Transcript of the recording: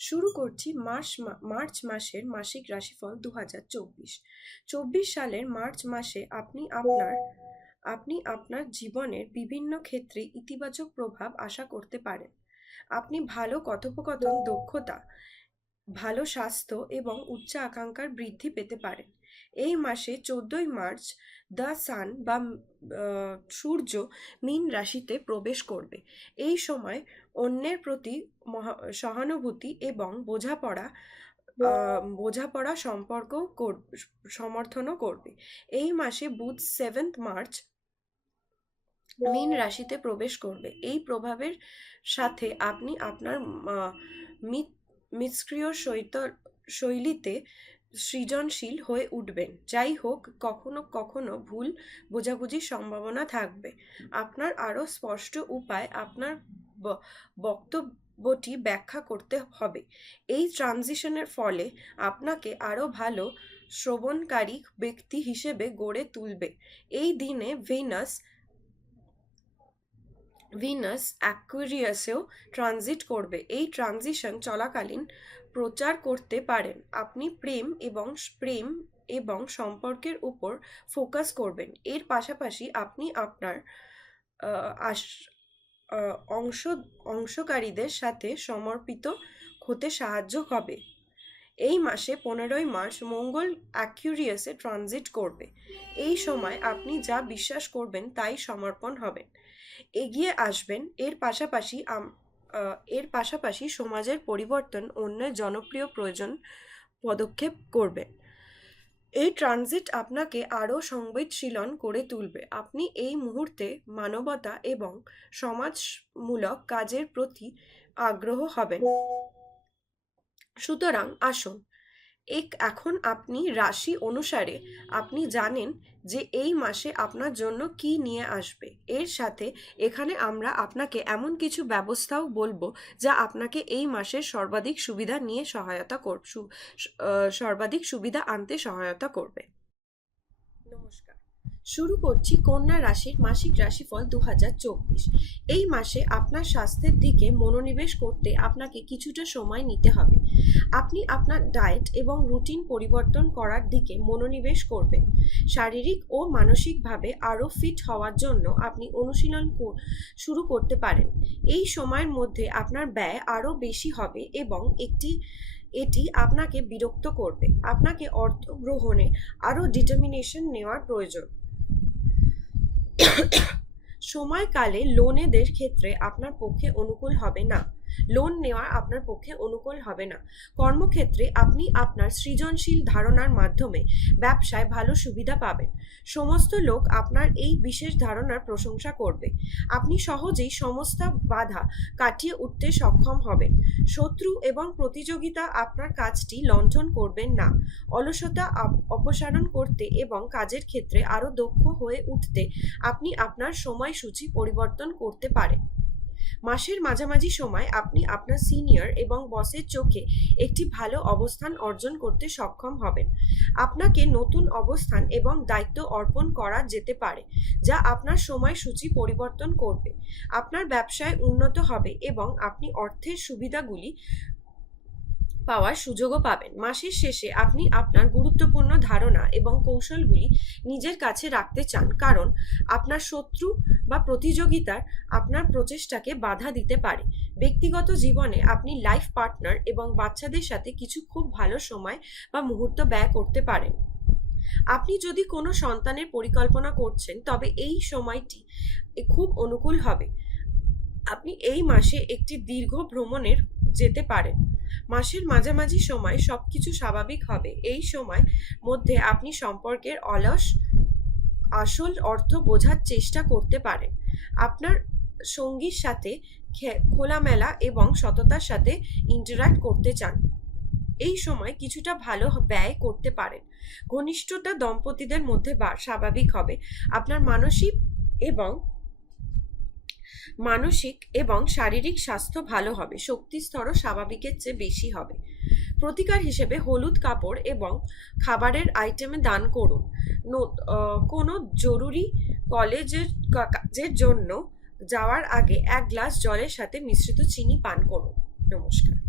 শুরু করছি March March মাসের মাসিক রাশিফল দু হাজার চব্বিশ। চব্বিশ সালের মার্চ মাসে আপনি আপনার আপনি আপনার জীবনের বিভিন্ন ক্ষেত্রে ইতিবাচক প্রভাব আশা করতে পারেন। আপনি ভালো কথোপকথন, দক্ষতা, ভালো স্বাস্থ্য এবং উচ্চ আকাঙ্ক্ষার বৃদ্ধি পেতে পারেন। এই মাসে চোদ্দই মার্চ দ্য সান বা সূর্য মীন রাশিতে প্রবেশ করবে। এই সময় অন্যের প্রতি সহানুভূতি এবং বোঝাপড়া বোঝাপড়া সম্পর্ক সমর্থনও করবে। এই মাসে বুধ সেভেন্থ মার্চ মীন রাশিতে প্রবেশ করবে। এই প্রভাবের সাথে আপনি আপনার আহ, মিত- মিতস্ক্রিয় শৈত শৈলীতে সৃজনশীল হয়ে উঠবেন। যাই হোক, কখনো কখনো ভুল বোঝাবুঝির সম্ভাবনা থাকবে। আপনার আরও স্পষ্ট উপায় আপনার বক্তব্যটি ব্যাখ্যা করতে হবে। এই ট্রানজিশনের ফলে আপনাকে আরও ভালো শ্রবণকারী ব্যক্তি হিসেবে গড়ে তুলবে। এই দিনে ভেনাস ভিনাস অ্যাকুয়ারিয়াসেও ট্রানজিট করবে। এই ট্রানজিশন চলাকালীন প্রচার করতে পারেন। আপনি প্রেম এবং প্রেম এবং সম্পর্কের উপর ফোকাস করবেন। এর পাশাপাশি আপনি আপনার অংশ, অংশকারীদের সাথে সমর্পিত হতে সাহায্য হবে। এই মাসে পনেরোই মার্চ মঙ্গল অ্যাকিউরিয়াসে ট্রানজিট করবে। এই সময় আপনি যা বিশ্বাস করবেন তাই সমর্পণ হবেন। এগিয়ে আসবেন, এর পাশাপাশি এর পাশাপাশি সমাজের পরিবর্তন অন্য জনপ্রিয় প্রয়োজন পদক্ষেপ করবেন এই ট্রানজিট আপনাকে আরও সংবেদশীলন করে তুলবে। আপনি এই মুহূর্তে মানবতা এবং সমাজমূলক কাজের প্রতি আগ্রহ হবেন। সুতরাং আসুন এক এখন আপনি রাশি অনুসারে আপনি জানেন যে এই মাসে আপনার জন্য কি নিয়ে আসবে। এর সাথে এখানে আমরা আপনাকে এমন কিছু ব্যবস্থাও বলব যা আপনাকে এই মাসের সর্বাধিক সুবিধা নিয়ে সহায়তা কর সর্বাধিক সুবিধা আনতে সহায়তা করবে। নমস্কার। শুরু করছি কন্যা রাশির মাসিক রাশিফল দু হাজার চব্বিশ। এই মাসে আপনার স্বাস্থ্যের দিকে মনোনিবেশ করতে আপনাকে কিছুটা সময় নিতে হবে। আপনি আপনার ডায়েট এবং রুটিন পরিবর্তন করার দিকে মনোনিবেশ করবেন। শারীরিক ও মানসিকভাবে আরও ফিট হওয়ার জন্য আপনি অনুশীলন শুরু করতে পারেন। এই সময়ের মধ্যে আপনার ব্যয় আরও বেশি হবে এবং একটি, এটি আপনাকে বিরক্ত করবে। আপনাকে অর্থ গ্রহণে আরও ডিটারমিনেশন নেওয়ার প্রয়োজন। সময়কালে লোনেদের ক্ষেত্রে আপনার পক্ষে অনুকূল হবে না। লোন নেওয়া আপনার পক্ষে অনুকূল হবে না। কর্মক্ষেত্রে আপনি আপনার সৃজনশীল ধারণার মাধ্যমে ব্যবসায় ভালো সুবিধা পাবেন। সমস্ত লোক আপনার এই বিশেষ ধারণার প্রশংসা করবে। আপনি সহজেই সমস্ত বাধা কাটিয়ে উঠতে সক্ষম হবেন। শত্রু এবং প্রতিযোগিতা আপনার কাজটি লণ্ঠন করবেন না। অলসতা অপসারণ করতে এবং কাজের ক্ষেত্রে আরও দক্ষ হয়ে উঠতে আপনি আপনার সময়সূচি পরিবর্তন করতে পারেন। মাসের মাঝামাঝি সময় আপনি আপনার সিনিয়র এবং বসের চোখে একটি ভালো অবস্থান অর্জন করতে সক্ষম হবেন। আপনাকে নতুন অবস্থান এবং দায়িত্ব অর্পণ করা যেতে পারে, যা আপনার সময়সূচি পরিবর্তন করবে। আপনার ব্যবসায় উন্নত হবে এবং আপনি অর্থের সুবিধাগুলি পাওয়ার সুযোগও পাবেন। মাসের শেষে আপনি আপনার গুরুত্বপূর্ণ ধারণা এবং কৌশলগুলি নিজের কাছে রাখতে চান। কারণ আপনার শত্রু বা প্রতিযোগিতার আপনার প্রচেষ্টাকে বাধা দিতে পারে। ব্যক্তিগত জীবনে আপনি লাইফ পার্টনার এবং বাচ্চাদের সাথে কিছু খুব ভালো সময় বা মুহূর্ত ব্যয় করতে পারেন। আপনি যদি কোনো সন্তানের পরিকল্পনা করছেন, তবে এই সময়টি খুব অনুকূল হবে। আপনি এই মাসে একটি দীর্ঘ ভ্রমণের যেতে পারেন। মাসের মাঝামাঝি সময় সবকিছু স্বাভাবিক হবে। এই সময় মধ্যে আপনি সম্পর্কের অলস, আসল অর্থ বোঝার চেষ্টা করতে পারেন। আপনার সঙ্গীর সাথে খোলামেলা এবং সততার সাথে ইন্টারাক্ট করতে চান। এই সময় কিছুটা ভালো ব্যয় করতে পারেন। ঘনিষ্ঠতা দম্পতিদের মধ্যে স্বাভাবিক হবে। আপনার মানসিক এবং মানসিক এবং শারীরিক স্বাস্থ্য ভালো হবে, শক্তিস্তরও স্বাভাবিকের চেয়ে বেশি হবে। প্রতিকার হিসেবে হলুদ কাপড় এবং খাবারের আইটেমে দান করুন। কোনো জরুরি কলেজের কাজের জন্য যাওয়ার আগে এক গ্লাস জলের সাথে মিশ্রিত চিনি পান করুন। নমস্কার।